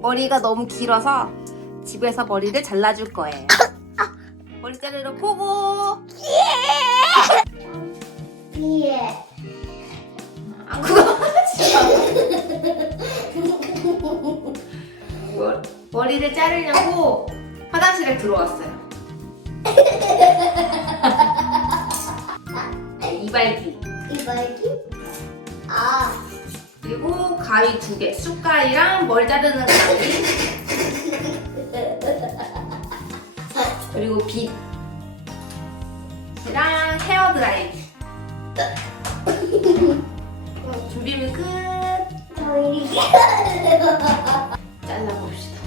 머리가 너무 길어서 집에서 머리를 잘라줄 거예요. 머리 자르러 고고. 예. 아 그거 머- 머리를 자르려고 화장실에 들어왔어요. 네, 이발기 이발기? 아. 그리고 가위 두 개, 쑥가위랑 머리 자르는 가위 그리고 빗 이랑 헤어 드라이기 준비면 끝. 잘라봅시다.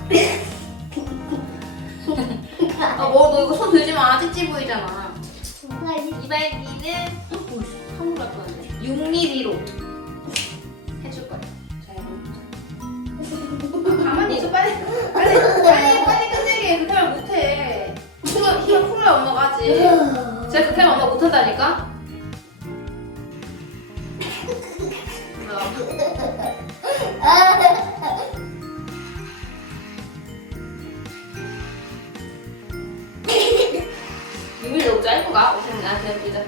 아, 뭐, 너 이거 손 들지 마. 찌찌 보이잖아. 이발기는, 한물 갖고 왔네. 6mm로 가만히 있어. 빨리, 빨리, 빨리, 빨리 끝내게. 그렇게 못해. 힘을, 힘을 풀어야 엄마가 하지. 제가 그렇게 엄마 못한다니까? 유미 너무 짧고 가. 그냥 나한테 해보자.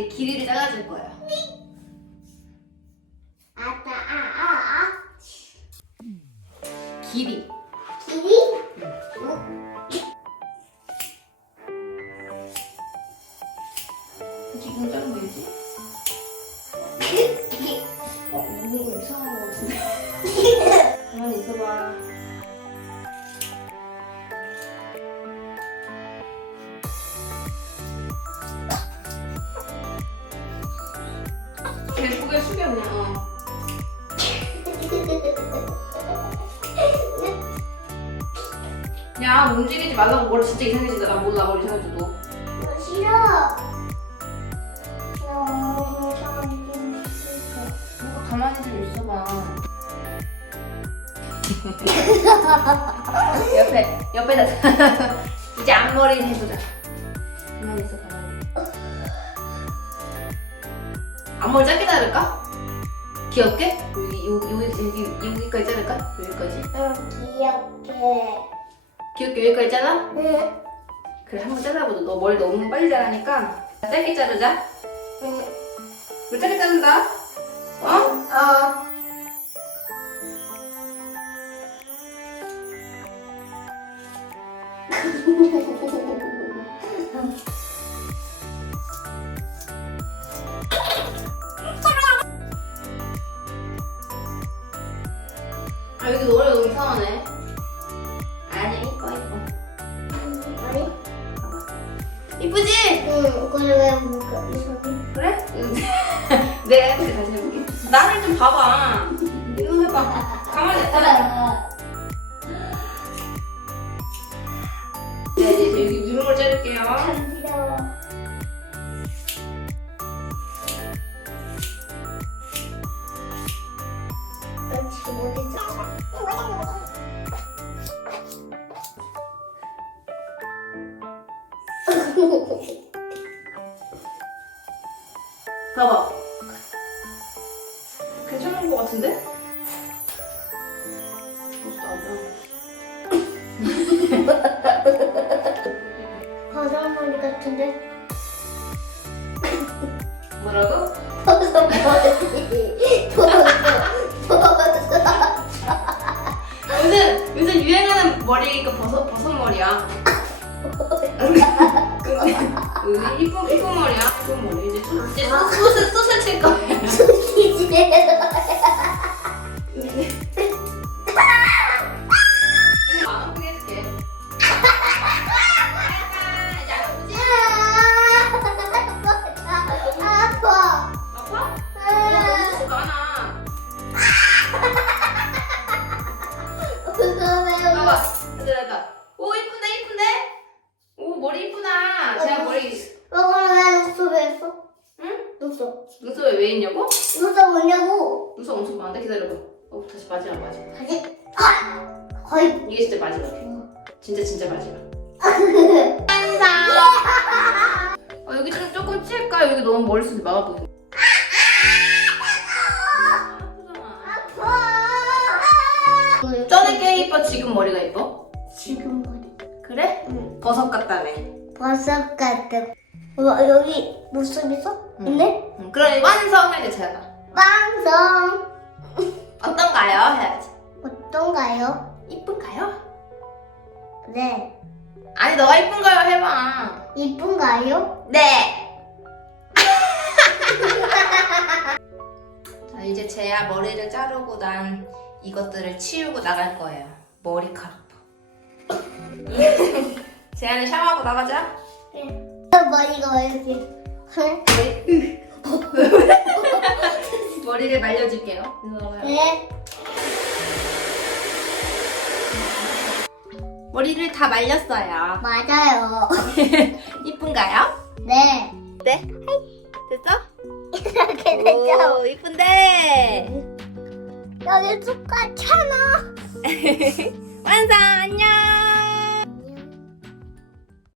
이제 길이를 잘라줄 거예요. 아따, 아, 아, 아. 길이. 길이? 지금 자르면 되지? 어, 이거 이상한 거 같은데. 가만히 있어봐. 그냥. 어. 야 움직이지 말라고 머리 진짜 이상해진다. 나 몰라 머리 이상해져도. 싫어. 너무 좀 싫어. 뭔가 가만히 좀 있어봐. 옆에 옆에다 이제 앞머리를 해보자. 가만히 있어 가만히. 앞머리 짧게 자를까? 귀엽게? 여기 여기 여기 여기 여기까지 자를까? 여기까지? 응, 귀엽게. 귀엽게 여기까지 잘라? 응, 그래 한번 잘라보자. 너 머리 너무 빨리 자라니까 짧게 자르자. 응, 왜 짧게 자른다? 어? 어. 아 여기 노래 너무 이상하네. 아니야 이뻐 이뻐. 아니? 이쁘지? 응, 그래 왜 뭔가 이상해? 그래? 내가 해볼게 다시 해볼게. 나를 좀 봐봐. 이거 해봐. 가만히 있어. 봐봐. 괜찮은 것 같은데? 버섯머리 같은데? 뭐라고? 버섯머리. 요즘 유행하는 머리가 버섯 버섯 머리야. 근데 여기 이쁜 이쁜 머리야. 이쁜 머리 이제 소- 이제 소- 소스 소스 칠 거야. 기지. 왜 있냐고? 누가 뭐냐고. 눈썹 엄청 많은데 기다려봐. 어 다시 마지막 마지막. 아직 아, 거의 이게 진짜 마지막. 진짜 진짜 마지막. 완성. 어, 여기 좀 조금 칠까? 여기 너무 머리 숱이 많아 보여. 아프잖아. 전에 게 이뻐 지금 머리가 이뻐? 지금 머리. 그래? 응. 버섯 같다며. 버섯 같은. 어, 여기 눈썹 있어? 응. 있네? 응, 그럼 완성을 이제 제가 완성. 어떤가요? 해야지. 어떤가요? 이쁜가요? 네. 아니 너가 이쁜가요? 해봐. 이쁜가요? 네. 자 이제 제야 머리를 자르고 난 이것들을 치우고 나갈 거예요. 머리카락. 제야는 샤워하고 나가자. 머리가 왜 이렇게. 머리. 머리를 말려줄게요. 네. 머리를 다 말렸어요. 맞아요. 이쁜가요? 네. 네. 됐어? 이렇게? 오, 이쁜데. 여기 똑같잖아. 완성 안녕.